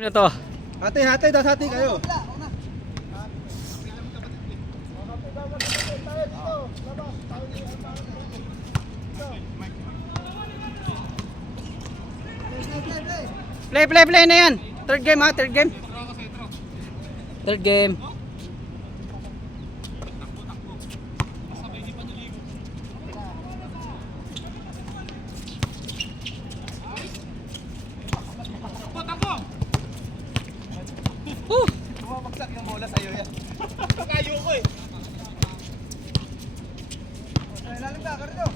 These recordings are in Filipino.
Ano to? Hati-hati, hati kayo. Play na yan. Third game ha, third game. Third game. Bumabagsak yung bola sa'yo yan. Pag-ayo ko eh. Lalim ka, Cardo.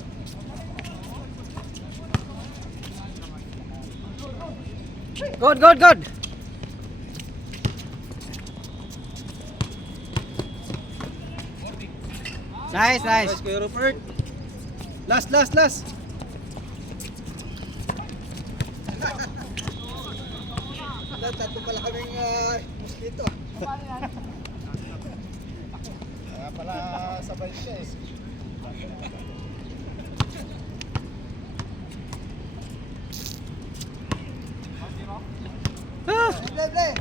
Good. Nice. Nice, Kuya Rupert. Last. Tatlo pala kaming mosquito. Kaya pala sabay siya eh. Play.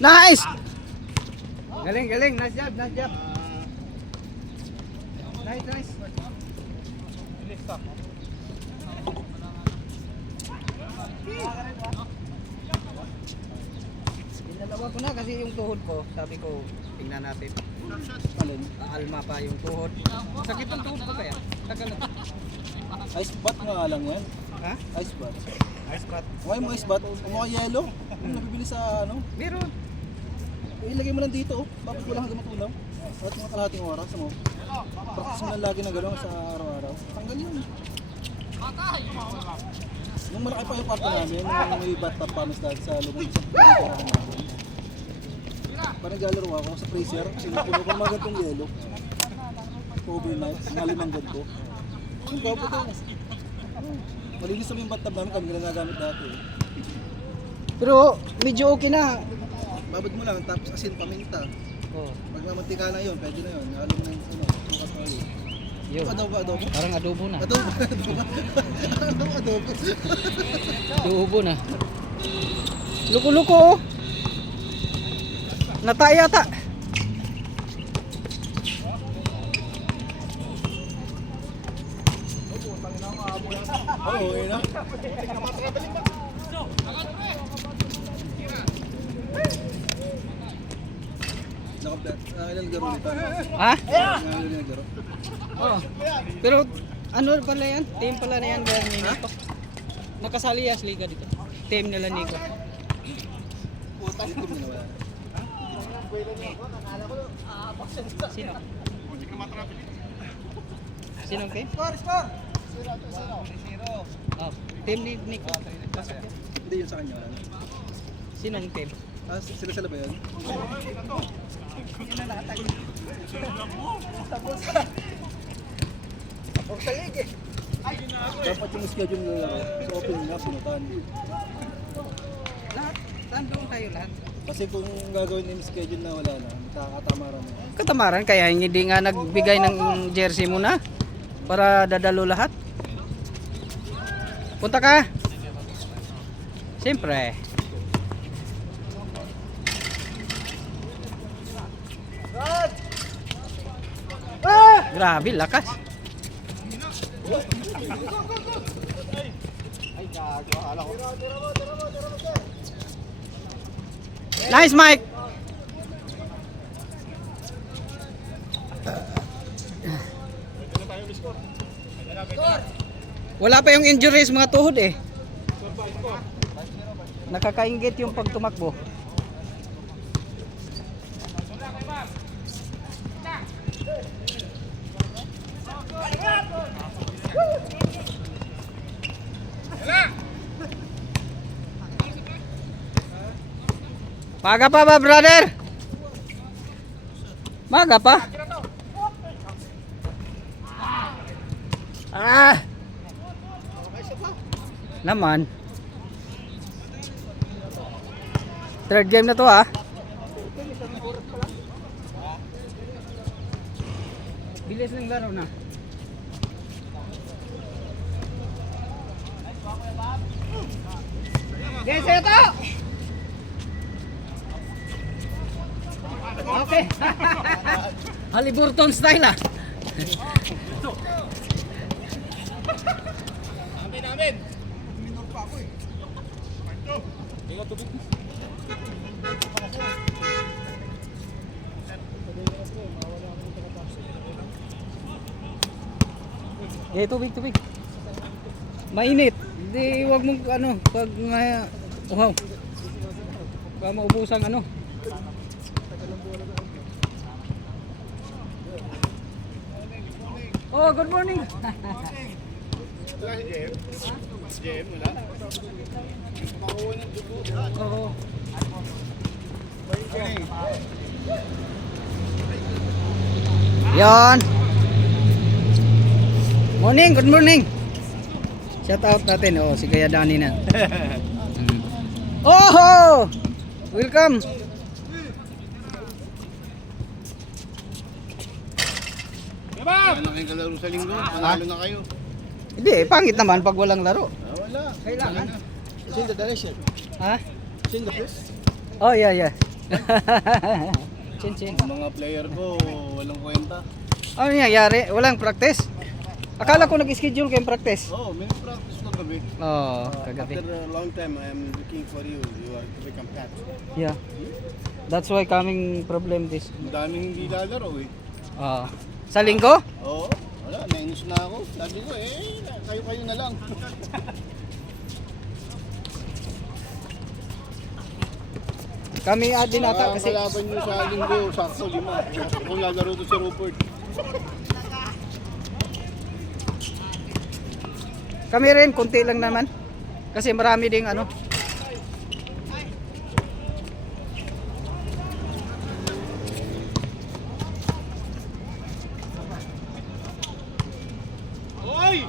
Nice. Galing. Nice job. Nice. Dalawa ko na kasi yung tuhod ko, sabi ko, tingnan natin. Alin? Alma pa yung tuhod. Sakit ang tuhod ko kaya. Tagal na. Ice bath nga lang yan. Ha? Ice bath. Ice bath. Okay mo ice bath? Kung mga yellow, yung nabibili sa ano, Meron. ilagay mo lang dito, bakit wala hanggang matulaw? At mga kalahating oras mo. Practice mo lang lagi na gano'n sa araw-araw. Tanggal yun. Nung malaki pa yung kwarto namin, nung may bathtub pa dati sa loob ng isang pinagkarahan namin. Parang naglalaro ako sa freezer, sinupuno ko mga gantong yelo. Overnight, mga 5 ganito. Yung gabo daw. Malinis naman yung bathtub namin, kami na nagamit dati. Pero medyo okay na. Babad mo lang, tapos asin paminta. Oh, Pag namantika na yun, pwede na yun. Halo mo na yung ano, sukat na yun. yun. Adobo. Parang adobo na. Adobo. Adobo na. Luko-luko oh. Natay yata. Oo, yun na. Ilan garo nito? Ha? Ilan garo? Oh. Pero ano pala yan? Team pala na yan dahil ni Nico. Nakasali as liga dito. Team nila Nico. Sino? Sinong team? Score! 0-0. Oh, team ni Nico. Hindi yun sa kanya. Sinong team? Sila ba yun? Tapos sa lig eh. Dapat yung schedule na sa open na sinutan. Lahat. Saan doon tayo lahat? Kasi kung gagawin yung schedule na wala na, katamaran mo. Katamaran kaya hindi nga nagbigay ng jersey mo na para dadalo lahat. Punta ka. Siyempre. Grabe lakas. Nice Mike. Wala pa yung injuries mga tuhod eh. Nakakaingit yung pagtumakbo. Maga pa ba, brother? Maga pa? Ah! Naman. Third game na to ah. Bilis ng laro na. Yes, ito! Okay. Haliburton style ah. Amin. Eh, tubig. Mainit. Hindi, wag mong ano, pag wow. Baka maubusan ano. Oh, good morning. Jem, wala? Oo. Yan. Morning, good morning. Shout out natin. Oh, si Kuya Danny na. Oh! Welcome. Ano kayong kalaro sa linggo? Panalo na kayo. Hindi, pangit naman pag walang laro. Wala. Kailangan. It's in the direction. Ha? It's in the place. Oh, yeah. Chin. Ang mga player ko, walang kwenta. Ano nangyayari? Walang practice? Akala ko nag-schedule kayong practice. Oh, may practice na kami. Oh, kagabi. After a long time, I am looking for you. You are to become catch. Yeah. That's why coming problem this. Ang daming hindi lalaro eh. Sa linggo? Oo, wala. Nainis na ako. Sabi ko kayo na lang. Kami din ata kasi kalaban nyo sa linggo, sakto, 5. Kung lalaro to si Rupert. kami rin konti lang naman. Kasi marami ding ano.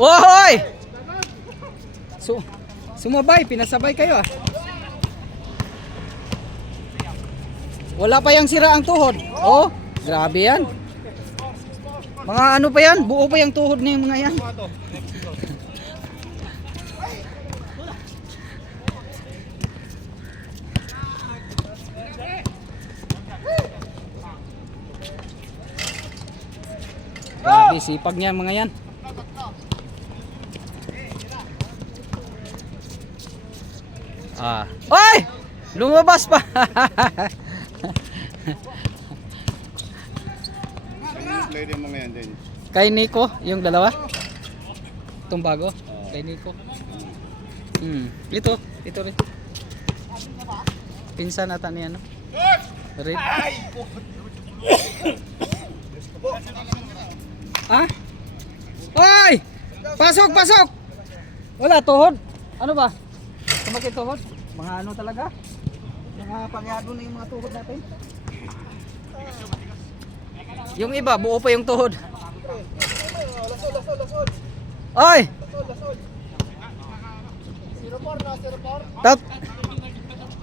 Ohoy! Sumabay, pinasabay kayo ah. Wala pa yang sira ang tuhod. Oh, grabe yan. Mga ano pa yan? Buo pa yung tuhod na yung mga yan. Grabe, sipag niya mga yan. Oy! Lumabas pa. Yung player mo ngayon din. Kay Nico, yung dalawa. Itong bago. Kay Nico. Ito rin. Pinsan nata niya, no? Red. Ah? Oy! Pasok! Wala, tuhod. Ano ba? Sumakit tuhod? Mga ano talaga? Mga palyado na yung mga tuhod natin. Yung iba, buo pa yung tuhod. Oy!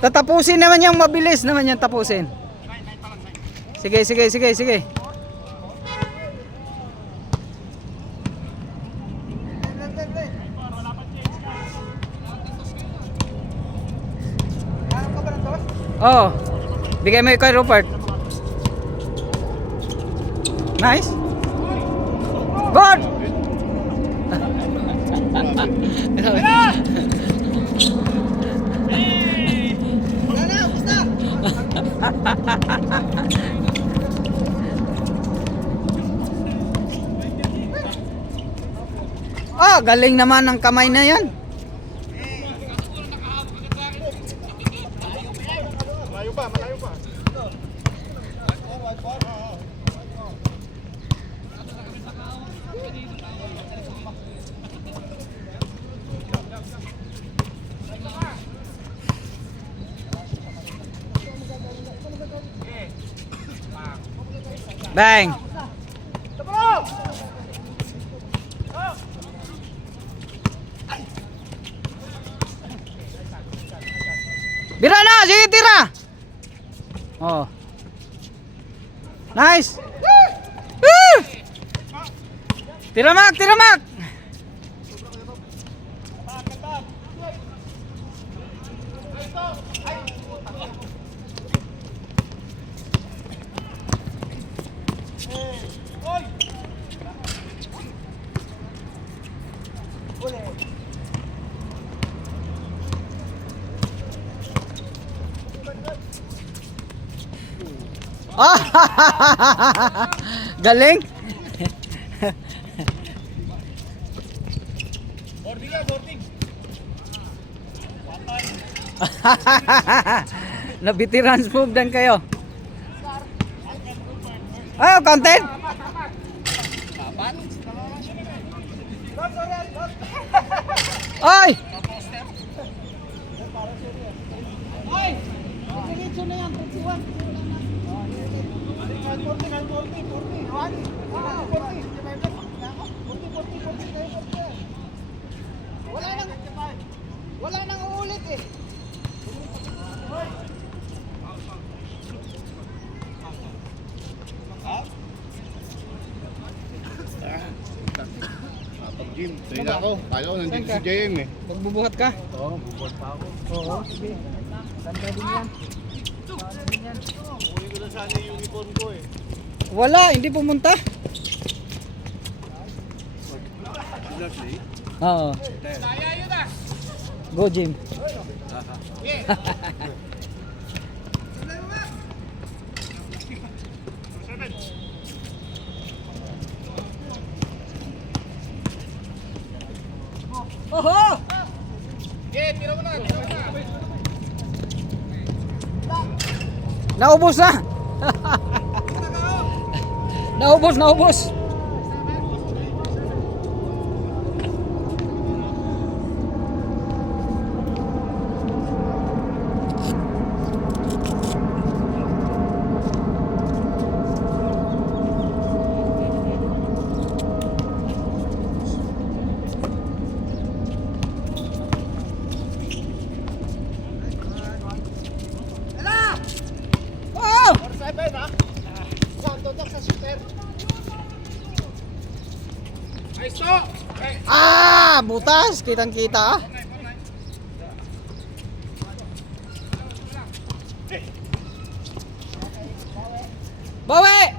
Tatapusin naman yung mabilis naman yung tapusin. Sige. Oh, bigay mo kay Rupert. Nice. Good. Oh, galing naman ng kamay na yan. Malayo pa. Bang. Bira na, sige tira. Oh. Nice. Woo! Tiramak, tiramak. Ah, galing. Nabitiran smooth dan kayo. Ayo, content. Ay! Wala nang uulit eh. Pag-gym. Tayo na ako. Tayo, nandito si JM eh. Magbubuhat ka? Oo, bubuhat pa ako. Oo, sige. Ganda din yan. Uwi ko na sana yung uniform ko eh. Wala, hindi pumunta. Oo. Go gym. Oho! Naubos na. Naubos, naubos. Oh! Ah, butas, kitang-kita. Bawi!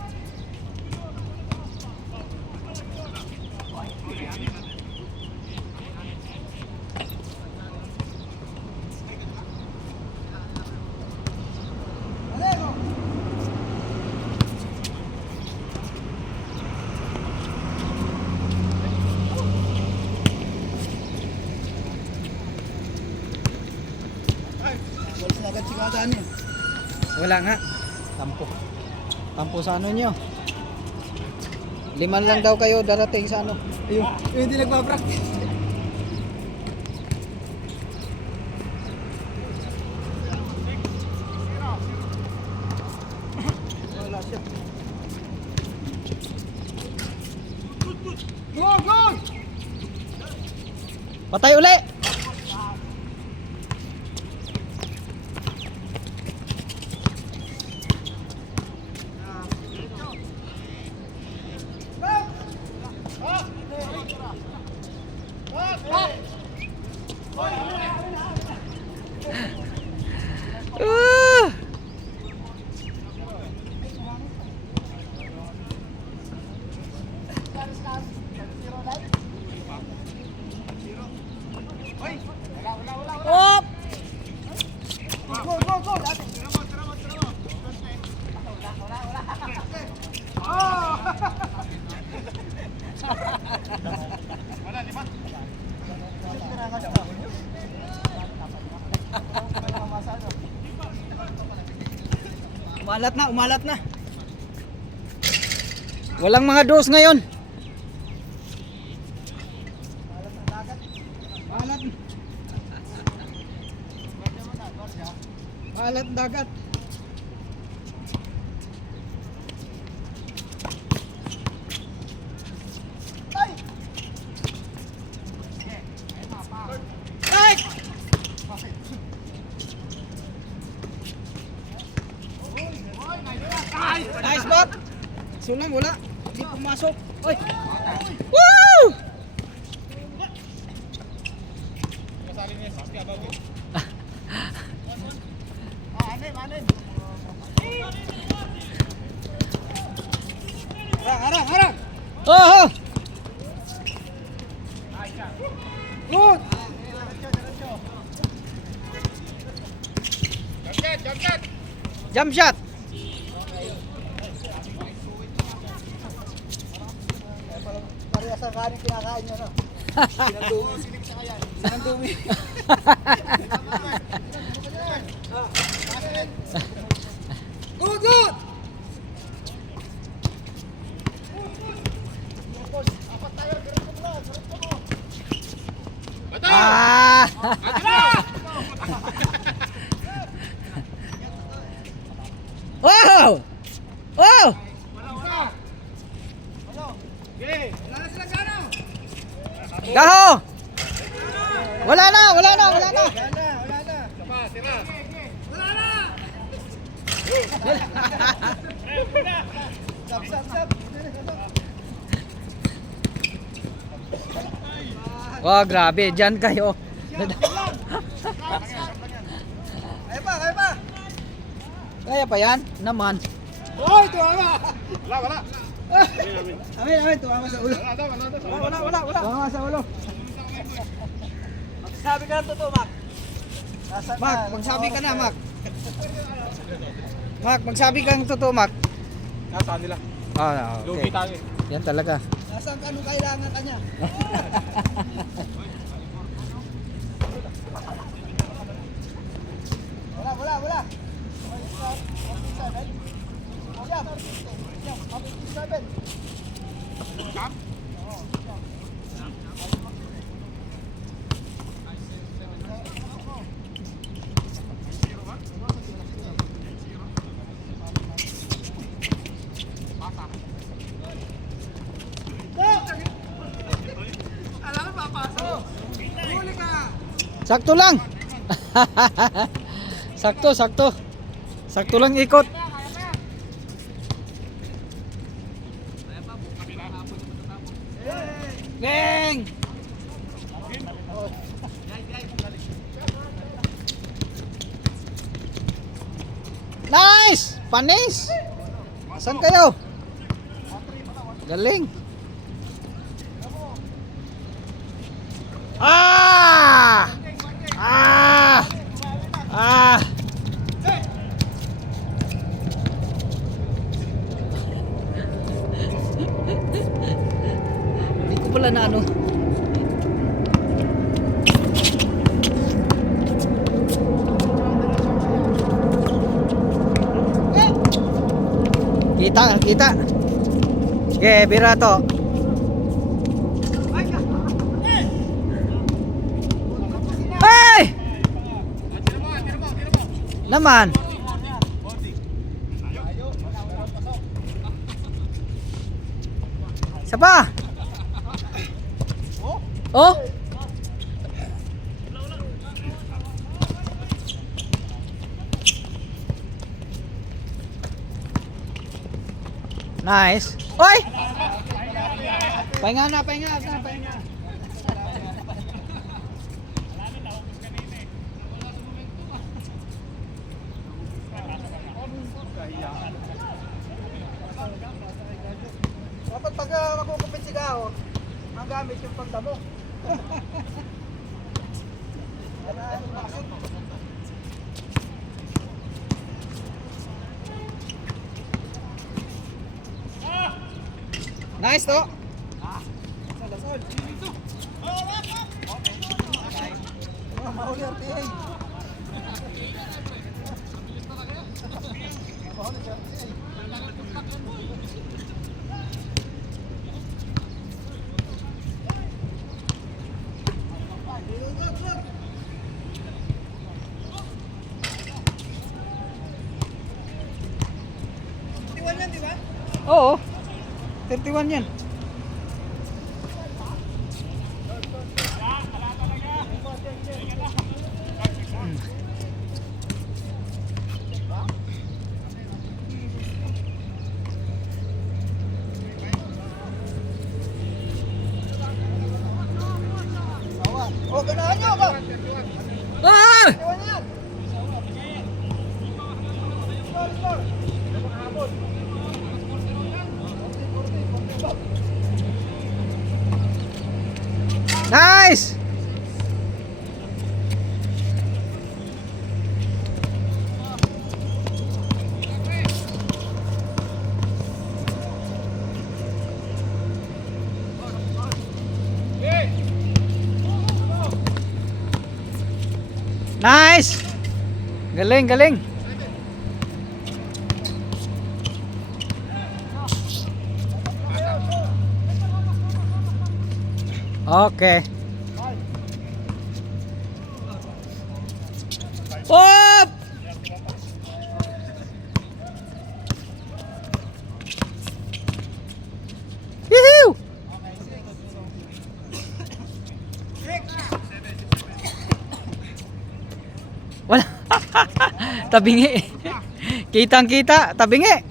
Walis na agad sigadaan yun. Wala nga. Tampo. Tampo sa ano nyo. 5 lang daw kayo darating sa ano. Yung hindi nagpa-practice. Wala siya. Patay uli. Op! Umalat na, umalat na. Walang mga dos ngayon. Malat. Malat dagat. Ay! Ay! Kaso lang wala. Hindi pumasok. Oy. Woo! Harang. Oh! Good. Jump shot. Parehas ang kanin kinakain nyo, no? Sinandumi. Good. Ah! Wow! Wow! Gaho! Wala na. Wah, grabe. Diyan kayo. Kaya pa. Kaya pa yan? Naman. Hoy, tuwama! Wala. Amin, tuwama sa ulo. Wala. Tuwama sa ulo. Sabi ka na totoo, Mac. Mac, magsabi ka na, Mac. Mac, magsabi ka ng totoo, Mac. Nasa nila. Ah, Lugi okay. tayo. Yan talaga. Nasaan ka nung kailangan ka niya? Wala. Sakto lang. Sakto. Sakto lang ikot. Bang! Nice! Panis! Saan kayo? Galing. Ah! Hindi ko pala na ano. Kita. Sige, bira to. Hey! Naman. Isa pa. Oh? Nice. Oy! Pahinga na. Dapat pag magkukupit si Gao, ang gamit yung pagdamo. Nice to. Mahuli ang PA. Oo. 31 yan. Oh, ganahan nyo ba? Ah! Iwan niya yan. Nice! Nice! Galing, galing. Okay. Up! Woohoo! Wala. Tabingi. Kitang-kita, tabingi.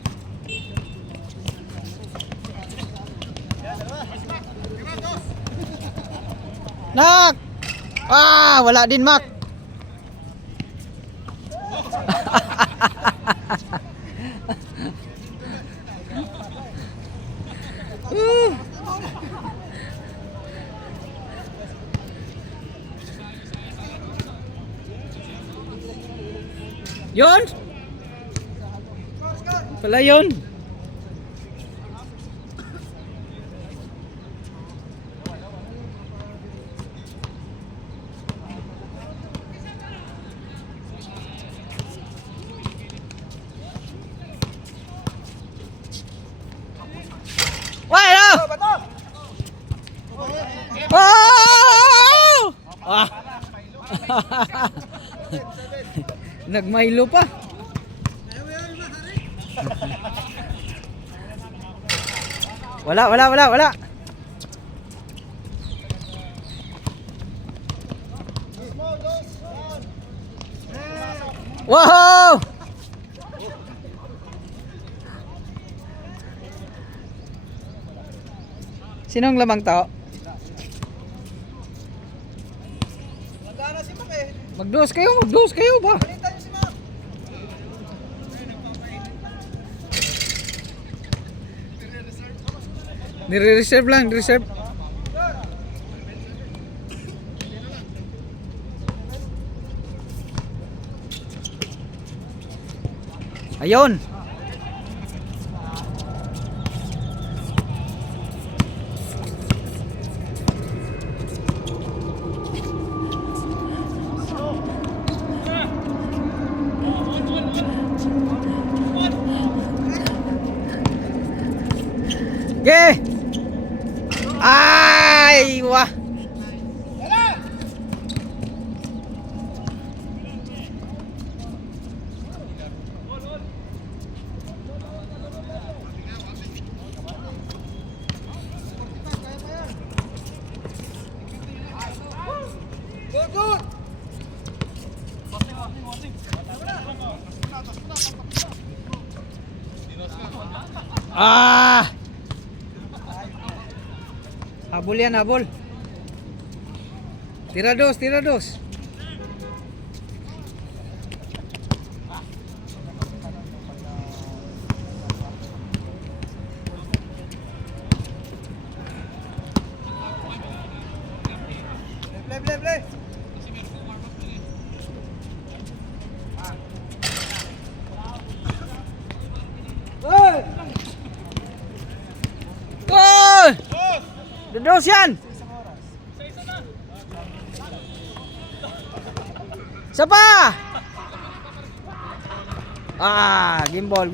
Nak. Ah, wala din, Mak. Yun? Pala yun. Why no? Oh! Ah. Nagmaylo pa. Wala. Wow! Sinong lamang to? Magana si Mak eh. Magdos kayo ba? Balitan niyo si Mak. Nire-reserve lang, reserve. Ayun. Ge. Ay, wah. Good. Ah! Habol yan, habol. Tira dos. Play. Hey! Gol! Dos yan! Isa pa! Ah, gimbal.